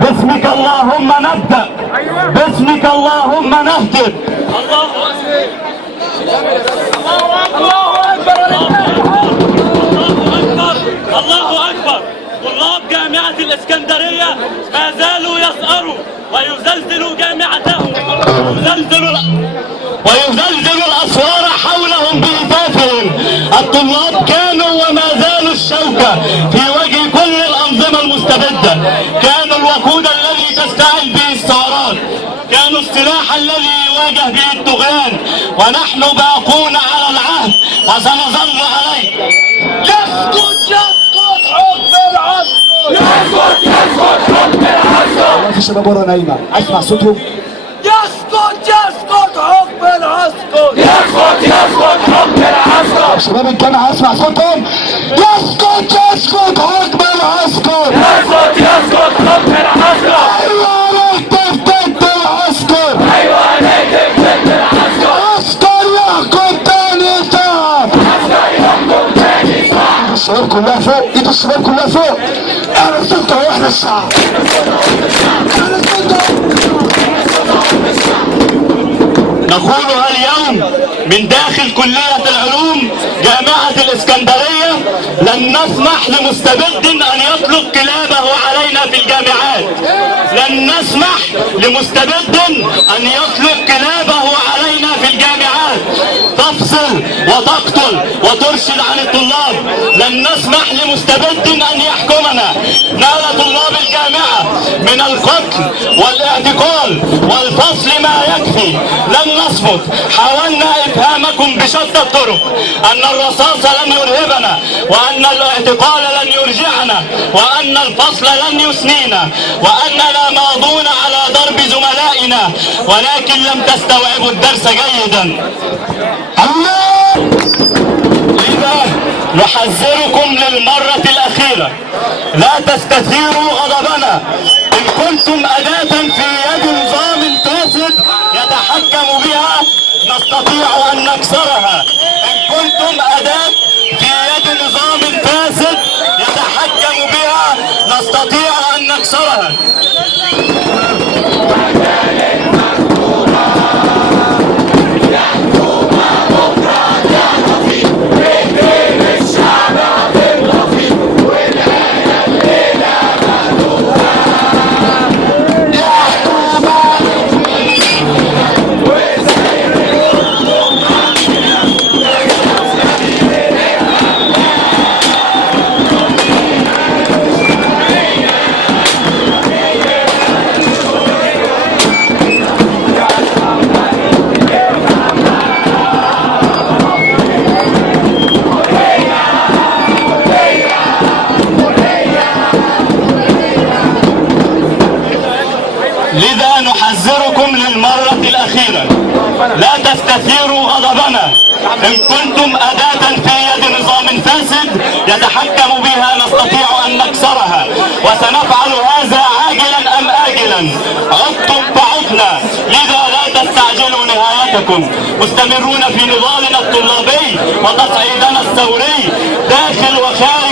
باسمك اللهم نبدأ، باسمك اللهم نهتف. الله أكبر، الله أكبر، الله أكبر. طلاب جامعة الإسكندرية ما زالوا يسأروا ويزلزلوا جامعتهم ويزلزل الأسوار حولهم بهتافهم. الطلاب كانوا وما زالوا الشوكة في وجه كل الأنظمة المستبدة، كانوا الوقود الذي تستعد به الثورات، كانوا السلاح الذي يواجه به الطغيان، ونحن باقون على العهد وسنظل عليه. يسقط يسقط حكم العسكر، يسقط يسقط حكم العسكر. في شباب ورا نايمة، اسمع صوتهم. يسقط يسقط حكم العسكر، يسقط يسقط حكم العسكر. شباب الجامعة اسمع صوتهم. يسقط يسقط حكم العسكر، يسقط يسقط حكم العسكر. ايوه نهتف ضد العسكر، ايوه نهتف ضد العسكر. عسكر يحكم تاني شعب، عسكر يحكم تاني شعب. الشباب كلها فوق، ايد الشباب كلها فوق. انا السلطة واحنا الشعب، انا السلطة. نقولها اليوم من داخل كلية العلوم جامعة الإسكندرية: لن نسمح لمستبد أن يطلق كلابه علينا في الجامعات، لن نسمح لمستبد أن يطلق كلابه علينا في الجامعات، تفصل وتقتل وترشد عن الطلاب. لن نسمح لمستبد أن يحكمنا. نال طلاب الجامعة من القتل والاعتقال والفصل ما يكفي. لن نصمت. حاولنا إفهامكم بشتى الطرق أن الرصاص لن يرهبنا، وأن الاعتقال لن يرجعنا، وأن الفصل لن يسنينا، وأننا ماضون على ضرب زملائنا، ولكن لم تستوعبوا الدرس جيدا. لذا نحذركم للمرة الأخيرة: لا تستثيروا غضبنا. إن كنتم أداة في يد نظام فاسد يتحكم بها نستطيع أن نكسرها. إن كنتم أداة في يد نظام فاسد يتحكم بها نستطيع أن نكسرها. لذا نحذركم للمرة الأخيرة: لا تستثيروا غضبنا. إن كنتم أداة في يد نظام فاسد يتحكم بها نستطيع أن نكسرها، وسنفعل هذا عاجلا أم آجلا. عدتم فعدنا، لذا لا تستعجلوا نهايتكم. مستمرون في نضالنا الطلابي وتصعيدنا الثوري داخل وخارج